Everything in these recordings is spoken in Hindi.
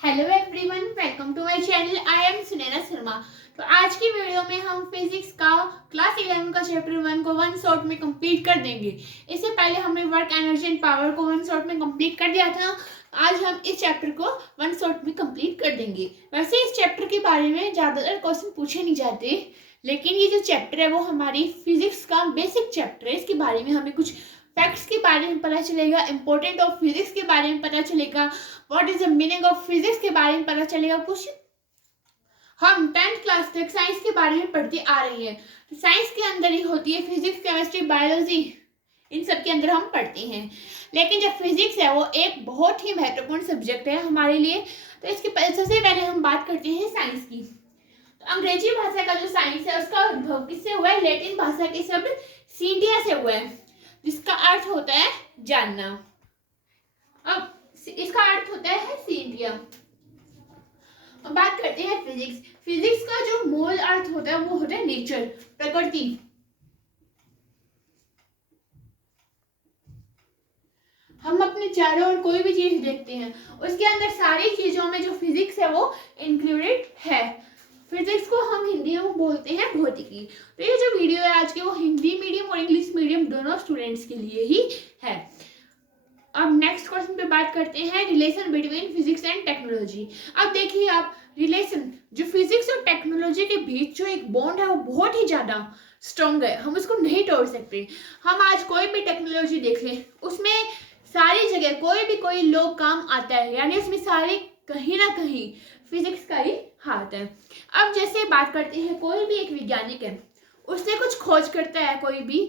Hello everyone, welcome to my channel. I am Sunaina Sharma. तो आज की वीडियो में हम फिजिक्स का क्लास 11 का चैप्टर 1 को वन शॉट में कंप्लीट कर देंगे। इससे पहले हमने वर्क, एनर्जी एंड पावर को वन शॉट में कंप्लीट कर दिया था। आज हम इस चैप्टर को वन शॉट में कंप्लीट कर देंगे। वैसे इस चैप्टर के बारे में ज़्यादातर क्वेश्चन पूछे नहीं जाते, लेकिन ये जो चैप्टर है वो हमारी फिजिक्स का बेसिक चैप्टर है। इसके बारे में हमें कुछ फैक्ट्स के बारे में पता चलेगा, इंपॉर्टेंट ऑफ फिजिक्स के बारे में पता चलेगा, what is the meaning of physics के बारे में पता चलेगा। कुछ हम 10th क्लास तक साइंस के बारे में पढ़ते आ रहे हैं। तो साइंस के अंदर ही होती है फिजिक्स, केमिस्ट्री, बायोलॉजी, इन सब के अंदर हम पढ़ते हैं। लेकिन जो फिजिक्स है वो एक बहुत ही महत्वपूर्ण सब्जेक्ट है हमारे लिए। तो इसके सबसे पहले हम बात करते हैं साइंस की। तो अंग्रेजी भाषा का जो साइंस है उसका उद्भव किससे हुआ है? लैटिन भाषा के शब्द सींटिया से हुआ है, जिसका अर्थ होता है जानना। अब इसका अर्थ होता है सींटिया। अब बात करते हैं फिजिक्स। फिजिक्स का जो मूल अर्थ होता है वो होता है नेचर, प्रकृति। हम अपने चारों ओर कोई भी चीज देखते हैं, उसके अंदर सारी चीजों में जो फिजिक्स है वो इंक्लूडेड है। फिजिक्स को हम हिंदी में बोलते हैं भौतिकी। तो ये जो वीडियो है आज की वो हिंदी मीडियम और इंग्लिश मीडियम दोनों स्टूडेंट्स के लिए ही है। अब नेक्स्ट क्वेश्चन पे बात करते हैं relation between physics and technology. अब देखिए आप, रिलेशन जो फिजिक्स और टेक्नोलॉजी के बीच जो एक बॉन्ड है वो बहुत ही ज्यादा स्ट्रॉन्ग है, हम उसको नहीं तोड़ सकते। हम आज कोई भी टेक्नोलॉजी देख लें, उसमें सारी जगह कोई लोग काम आता है, यानी उसमें सारे कहीं ना कहीं फिजिक्स का ही हाथ है। अब जैसे बात करते हैं, कोई भी एक वैज्ञानिक है, उसने कुछ खोज करता है, कोई भी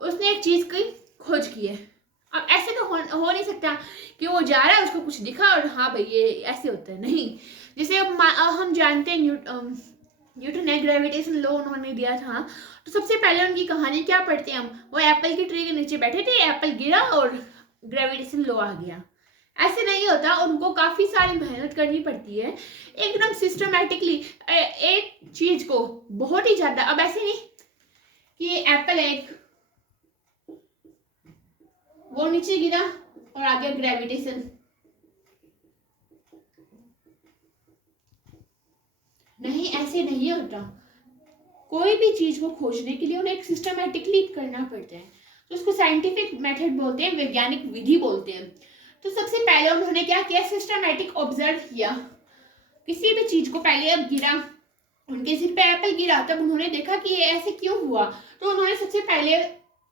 उसने एक चीज की खोज की है। अब ऐसे तो हो नहीं सकता कि वो जा रहा है, उसको कुछ दिखा और हाँ भाई ये ऐसे होता है, नहीं। जैसे अब हम जानते हैं न्यूटन ने ग्रेविटेशन लॉ उन्होंने दिया था। तो सबसे पहले उनकी कहानी क्या पढ़ते हैं हम? वो एप्पल की ट्री के नीचे बैठे थे, एप्पल गिरा और ग्रेविटेशन लॉ आ गया। ऐसे नहीं होता, उनको काफी सारी मेहनत करनी पड़ती है एकदम सिस्टमैटिकली एक चीज को बहुत ही ज्यादा। अब ऐसे नहीं कि एप्पल एक वो नीचे गिरा और आ गया ग्रेविटेशन, नहीं, ऐसे नहीं होता। कोई भी चीज को खोजने के लिए उन्हें एक सिस्टमैटिकली करना पड़ता है। तो उसको साइंटिफिक मेथड बोलते हैं, वैज्ञानिक विधि बोलते हैं। तो सबसे पहले उन्होंने क्या किया? सिस्टमैटिक ऑब्जर्व किया किसी भी चीज को। पहले अब गिरा, उनके सिर पे एप्पल गिरा, तब उन्होंने देखा कि ये ऐसे क्यों हुआ। तो उन्होंने सबसे पहले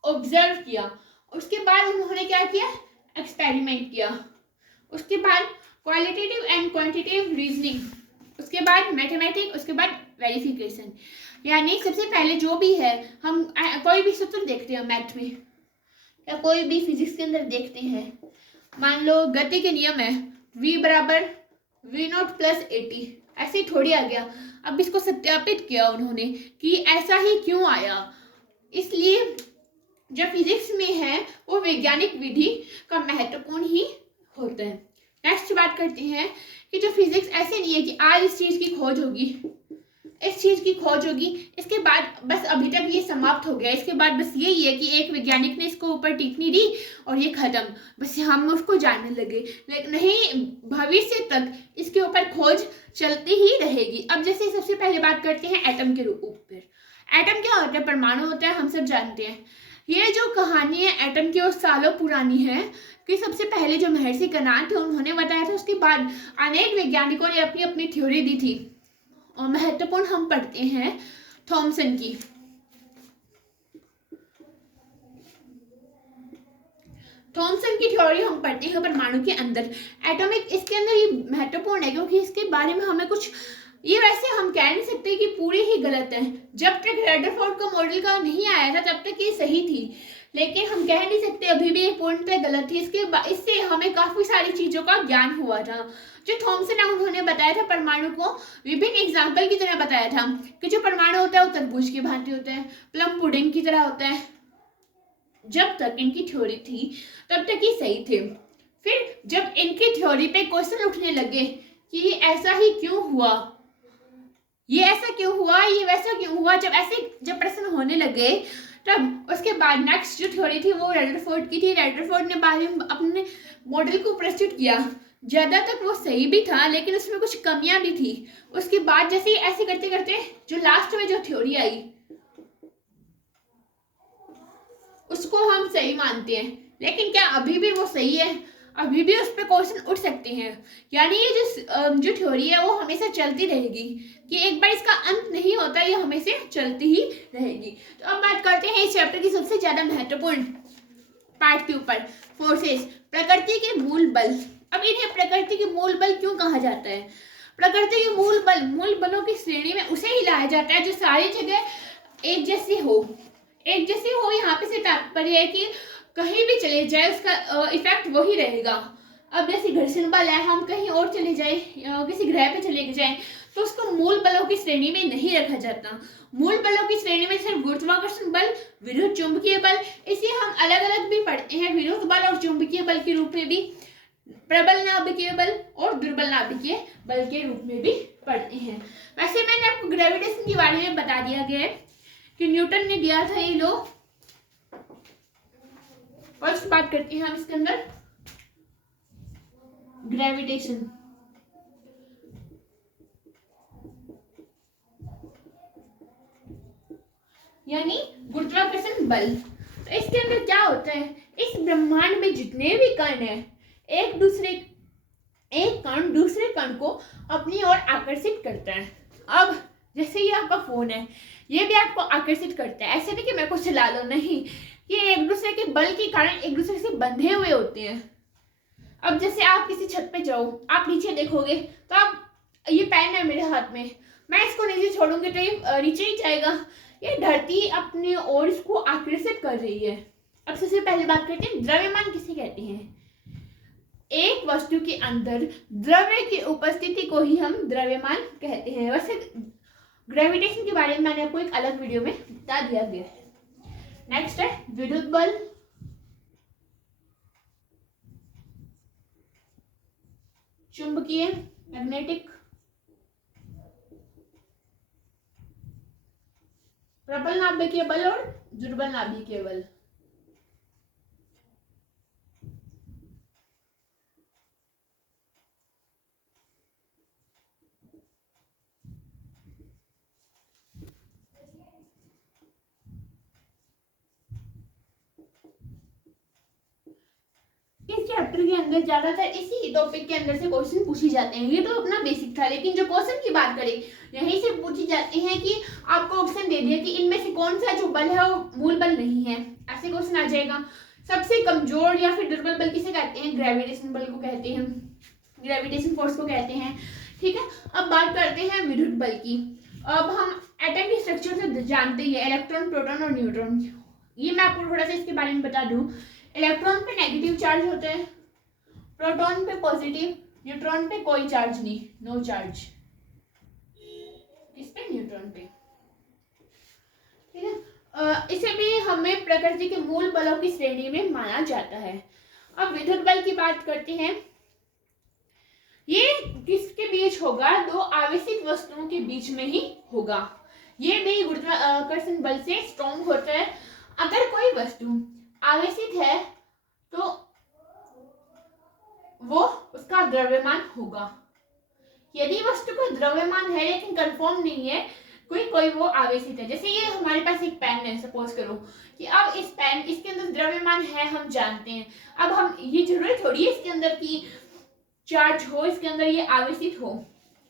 ऑब्जर्व किया, उसके बाद उन्होंने क्या किया? एक्सपेरिमेंट किया। उसके बाद क्वालिटेटिव एंड क्वांटिटेटिव रीजनिंग, उसके बाद मैथमेटिक्स, उसके बाद वेरिफिकेशन। यानी सबसे पहले जो भी है, हम कोई भी सूत्र देखते हैं मैथ में या कोई भी फिजिक्स के अंदर देखते हैं, मान लो गति के नियम है v बराबर v0 प्लस 80, ऐसे ही थोड़ी आ गया। अब इसको सत्यापित किया उन्होंने कि ऐसा ही क्यों आया। इसलिए जो फिजिक्स में है वो वैज्ञानिक विधि का महत्वपूर्ण ही होता है। नेक्स्ट बात करते हैं कि जो फिजिक्स ऐसे नहीं है कि आज इस चीज की खोज होगी, इस चीज की खोज होगी, इसके बाद बस अभी तक ये समाप्त हो गया, इसके बाद बस यही है कि एक वैज्ञानिक ने इसको ऊपर टिप्पणी दी और ये खत्म, बस हम उसको जानने लगे। लेकिन नहीं, भविष्य तक इसके ऊपर खोज चलती ही रहेगी। अब जैसे सबसे पहले बात करते हैं एटम के ऊपर। एटम क्या होता है? परमाणु होता है, हम सब जानते हैं। ये जो कहानी है एटम की वो सालों पुरानी है कि सबसे पहले जो महर्षि कणाद थे उन्होंने बताया था, उसके बाद अनेक वैज्ञानिकों ने अपनी अपनी थ्योरी दी थी। और महत्वपूर्ण हम पढ़ते हैं थॉमसन की। थॉमसन की थ्योरी हम पढ़ते हैं परमाणु के अंदर। एटॉमिक इसके अंदर ये महत्वपूर्ण है क्योंकि इसके बारे में हमें कुछ, ये वैसे हम कह नहीं सकते कि पूरी ही गलत है। जब तक रदरफोर्ड का मॉडल का नहीं आया था तब तक ये सही थी, लेकिन हम कह नहीं सकते अभी भी ये पूर्णतः गलत थी। इससे हमें काफी सारी चीजों का ज्ञान हुआ था। जो थॉमसन है उन्होंने बताया था परमाणु को विभिन्न एग्जाम्पल की तरह बताया था कि जो परमाणु होता है वो तरबूज की भांति होता है, प्लम पुडिंग की तरह होता है। जब तक इनकी थ्योरी थी तब तक ये सही थे। फिर जब इनकी थ्योरी पे क्वेश्चन उठने लगे कि ऐसा ही क्यों हुआ, ये ऐसा क्यों हुआ, ये वैसा क्यों हुआ, जब प्रश्न होने लगे तब उसके बाद नेक्स्ट जो थ्योरी थी वो रदरफोर्ड की थी। रदरफोर्ड ने बाद में अपने मॉडल को प्रस्तुत किया ज्यादा तक वो सही भी था, लेकिन उसमें कुछ कमियां भी थी। उसके बाद जैसे ही ऐसे करते करते जो लास्ट में जो थ्योरी आई उसको हम सही मानते हैं, लेकिन क्या अभी भी वो सही है? अभी भी उस पर क्वेश्चन उठ सकते हैं। यानी ये जो थ्योरी है वो हमेशा चलती रहेगी, कि एक बार इसका अंत नहीं होता, ये हमेशा चलती ही रहेगी। तो अब बात करते हैं इस चैप्टर की सबसे ज्यादा महत्वपूर्ण पार्ट के ऊपर, फोर्सेस, प्रकृति के मूल बल। अब इन्हें प्रकृति के मूल बल क्यों कहा जाता है? प्रकृति के मूल बलों की श्रेणी में उसे ही लाया जाता है जो सारी जगह एक जैसी हो। एक जैसी हो यहाँ पे से तात्पर्य है कि कहीं भी चले जाए उसका इफेक्ट वही रहेगा। अब जैसे घर्षण बल है, हम कहीं और चले जाए, किसी ग्रह पे चले जाए, तो उसको मूल बलों की श्रेणी में नहीं रखा जाता। मूल बलों की श्रेणी में सिर्फ गुरुत्वाकर्षण बल, विद्युत चुंबकीय बल, इसे हम अलग अलग भी पढ़ते हैं, विद्युत बल और चुंबकीय बल के रूप में भी, प्रबल नाभिकीय बल और दुर्बल नाभिकीय बल के रूप में भी पढ़ते हैं। वैसे मैंने आपको ग्रेविटेशन के बारे में बता दिया गया है कि न्यूटन ने दिया था ये लॉ। फर्स्ट बात करते हैं हम इसके अंदर ग्रेविटेशन। यानी गुरुत्वाकर्षण बल। तो इसके अंदर क्या होता है, इस ब्रह्मांड में जितने भी कण हैं, एक कण दूसरे कण को अपनी ओर आकर्षित करता है। अब जैसे ये आपका फोन है, ये भी आपको आकर्षित करता है। ऐसे नहीं कि मेरे को चला लो, नहीं, ये एक दूसरे के बल के कारण एक दूसरे से बंधे हुए होते हैं। अब जैसे आप किसी छत पे जाओ, आप नीचे देखोगे तो आप, ये पेन है मेरे हाथ में, मैं इसको नीचे छोड़ूंगी तो ये नीचे ही जाएगा। ये धरती अपनी ओर इसको आकर्षित कर रही है। अब सबसे पहले बात करते हैं द्रव्यमान किसे कहते हैं। एक वस्तु के अंदर द्रव्य की उपस्थिति को ही हम द्रव्यमान कहते हैं। वैसे ग्रेविटेशन के बारे में मैंने आपको एक अलग वीडियो में बता दिया गया है। नेक्स्ट है विद्युत बल। चुंबकीय मैग्नेटिक, प्रबल नाभिकीय बल और दुर्बल नाभिकीय बल। इस चैप्टर के अंदर ज्यादातर इसी टॉपिक के अंदर से क्वेश्चन पूछे जाते हैं। ये तो अपना बेसिक था, लेकिन जो क्वेश्चन की बात करें यहीं से पूछी जाती है कि आपको ऑप्शन दे दिया कि इनमें से कौन सा जो बल है वो मूल बल नहीं है, ऐसे क्वेश्चन आ जाएगा। सबसे कमजोर या फिर दुर्बल बल किसे कहते हैं? ग्रेविटेशन बल को कहते हैं, ग्रेविटेशन फोर्स को कहते हैं। ठीक है, अब बात करते हैं विद्युत बल की। अब हम एटम की स्ट्रक्चर से जानते ही है, इलेक्ट्रॉन, प्रोटॉन और न्यूट्रॉन। ये मैं आपको थोड़ा सा इसके बारे में बता दूं। इलेक्ट्रॉन पे नेगेटिव चार्ज होता है, प्रोटॉन पे पॉजिटिव, न्यूट्रॉन पे कोई चार्ज नहीं, नो चार्ज। इस पे न्यूट्रॉन पे, ठीक है। इसे भी हमें प्रकृति के मूल बलों की श्रेणी में माना जाता है। अब विद्युत बल की बात करते हैं। ये किसके बीच होगा? दो आवेशित वस्तुओं के बीच में ही होगा। ये भी गुरुत्वाकर्षण बल से स्ट्रॉन्ग होता है। अगर कोई वस्तु आवेशित है तो वो उसका द्रव्यमान होगा। यदि वस्तु का द्रव्यमान है लेकिन कंफर्म नहीं है, कोई वो आवेशित है। जैसे ये हमारे पास एक पेन है, सपोज करो कि अब इस पेन, इसके अंदर द्रव्यमान है, हम जानते हैं। अब हम ये जरूरी थोड़ी है इसके अंदर की चार्ज हो, इसके अंदर ये आवेशित हो।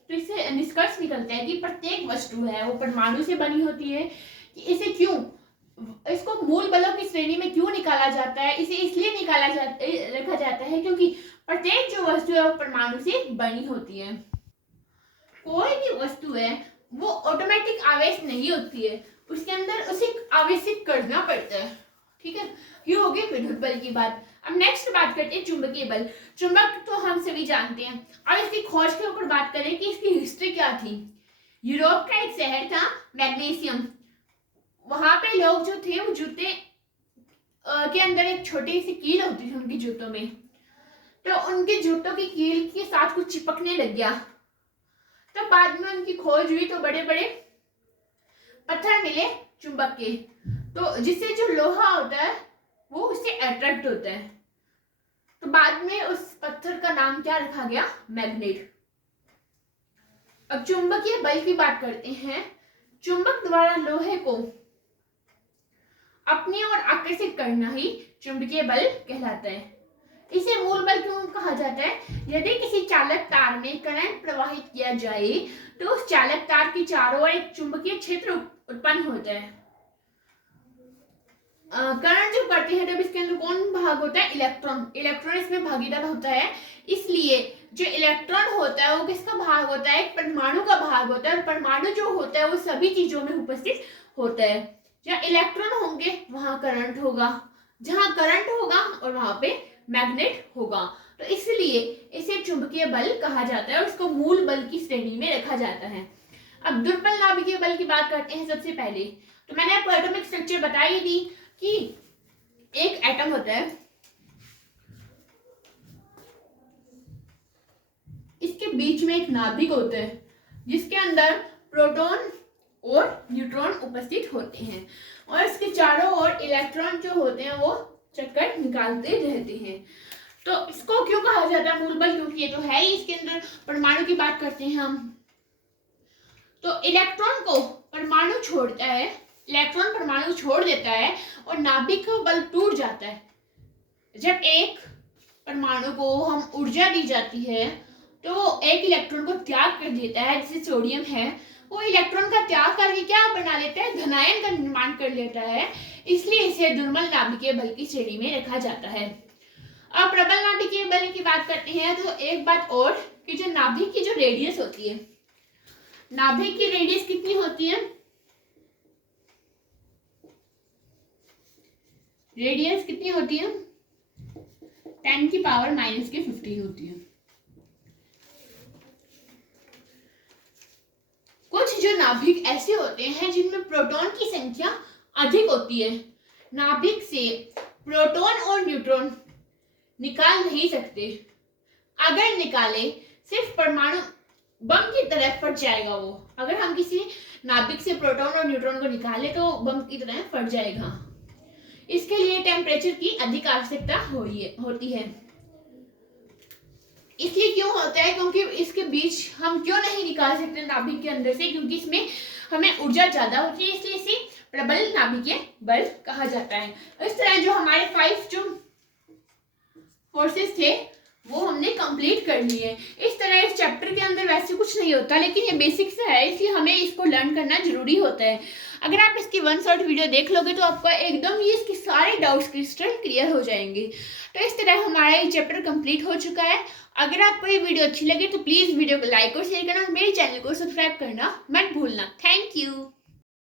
तो इससे निष्कर्ष निकलता है कि प्रत्येक वस्तु है वो परमाणु से बनी होती है। कि इसे क्यों, इसको मूल बलों की श्रेणी में क्यों निकाला जाता है? इसे इसलिए रखा जाता है क्योंकि प्रत्येक जो वस्तु है वो परमाणु से बनी होती है। कोई भी वस्तु है वो ऑटोमेटिक आवेश नहीं होती है, उसके अंदर उसे आवेशित करना पड़ता है। ठीक है, ये हो गई विद्युत बल की बात। अब नेक्स्ट बात करते हैं चुंबकीय बल। चुंबक तो हम सभी जानते हैं। अब इसकी खोज के ऊपर बात करें कि इसकी हिस्ट्री क्या थी। यूरोप का एक शहर था मैग्नीशियम, वहां पे लोग जो थे वो जूते के अंदर एक छोटी सी कील होती थी उनके जूतों में, तो उनके जूतों की कील के साथ कुछ चिपकने लग गया। तो बाद में उनकी खोज हुई तो बड़े बड़े पत्थर मिले चुंबक के, तो जिससे जो लोहा होता है वो उससे अट्रैक्ट होता है। तो बाद में उस पत्थर का नाम क्या रखा गया? मैग्नेट। अब चुंबकीय बल की बात करते हैं। चुंबक द्वारा लोहे को अपनी ओर आकर्षित करना ही चुंबकीय बल कहलाता है। इसे मूल बल क्यों कहा जाता है? यदि किसी चालक तार में करंट प्रवाहित किया जाए तो उस चालक तार के चारों ओर एक चुंबकीय क्षेत्र उत्पन्न होता है। करंट जब करते हैं तब इसके अंदर कौन भाग होता है? इलेक्ट्रॉन। इलेक्ट्रॉन इसमें भागीदार होता है, इसलिए जो इलेक्ट्रॉन होता है वो किसका भाग होता है? एक परमाणु का भाग होता है। और परमाणु जो होता है वो सभी चीजों में उपस्थित होता है। जहाँ इलेक्ट्रॉन होंगे वहां करंट होगा, जहां करंट होगा और वहां पे मैग्नेट होगा। तो इसलिए इसे चुंबकीय बल कहा जाता है और इसको मूल बल की श्रेणी में रखा जाता है। अब दुर्बल नाभिकीय बल की बात करते हैं। सबसे पहले तो मैंने आपको एटॉमिक स्ट्रक्चर बताई दी कि एक एटम होता है, इसके बीच में एक नाभिक होता है जिसके अंदर प्रोटॉन और न्यूट्रॉन उपस्थित होते हैं और इसके चारों ओर इलेक्ट्रॉन जो होते हैं वो चक्कर निकालते रहते हैं। तो इसको क्यों कहा जाता है मूल बल? क्योंकि ये तो है ही इसके अंदर। परमाणु की बात करते हैं हम, तो इलेक्ट्रॉन को परमाणु छोड़ता है, इलेक्ट्रॉन परमाणु छोड़ देता है और नाभिक का बल टूट जाता है। जब एक परमाणु को हम ऊर्जा दी जाती है तो वो एक इलेक्ट्रॉन को त्याग कर देता है, जैसे सोडियम है, वो इलेक्ट्रॉन का त्याग करके क्या बना लेता है? धनायन का निर्माण कर लेता है। इसलिए इसे दुर्बल नाभिकीय बल की श्रेणी में रखा जाता है। अब प्रबल नाभिकीय बल की बात करते हैं तो एक बात और कि जो नाभिक की जो रेडियस होती है, नाभिक की रेडियस कितनी होती है? रेडियस कितनी होती है? 10⁻⁻15 होती है। कुछ जो नाभिक ऐसे होते हैं जिनमें प्रोटॉन की संख्या अधिक होती है। नाभिक से प्रोटॉन और न्यूट्रॉन निकाल नहीं सकते। अगर निकाले सिर्फ परमाणु बम की तरह फट जाएगा वो। अगर हम किसी नाभिक से प्रोटॉन और न्यूट्रॉन को निकाले तो बम की तरह फट जाएगा। इसके लिए टेम्परेचर की अधिक आवश्यकता होती है। इसलिए क्यों होता है? क्योंकि इसके बीच हम क्यों नहीं निकाल सकते नाभिक के अंदर से? क्योंकि इसमें हमें ऊर्जा ज्यादा होती है, इसलिए इसे प्रबल नाभिकीय बल कहा जाता है। इस तरह जो हमारे 5 जो फोर्सेस थे वो हमने कंप्लीट कर लिए। इस तरह इस चैप्टर के अंदर वैसे कुछ नहीं होता, लेकिन ये बेसिक्स है, इसलिए हमें इसको लर्न करना जरूरी होता है। अगर आप इसकी 1 शॉर्ट वीडियो देख लोगे तो आपका एकदम ही इसके सारे डाउट्स क्रिस्टल क्लियर हो जाएंगे। तो इस तरह हमारा ये चैप्टर कंप्लीट हो चुका है। अगर आपको ये वीडियो अच्छी लगे तो प्लीज़ वीडियो को लाइक और शेयर करना, मेरे चैनल को सब्सक्राइब करना मत भूलना।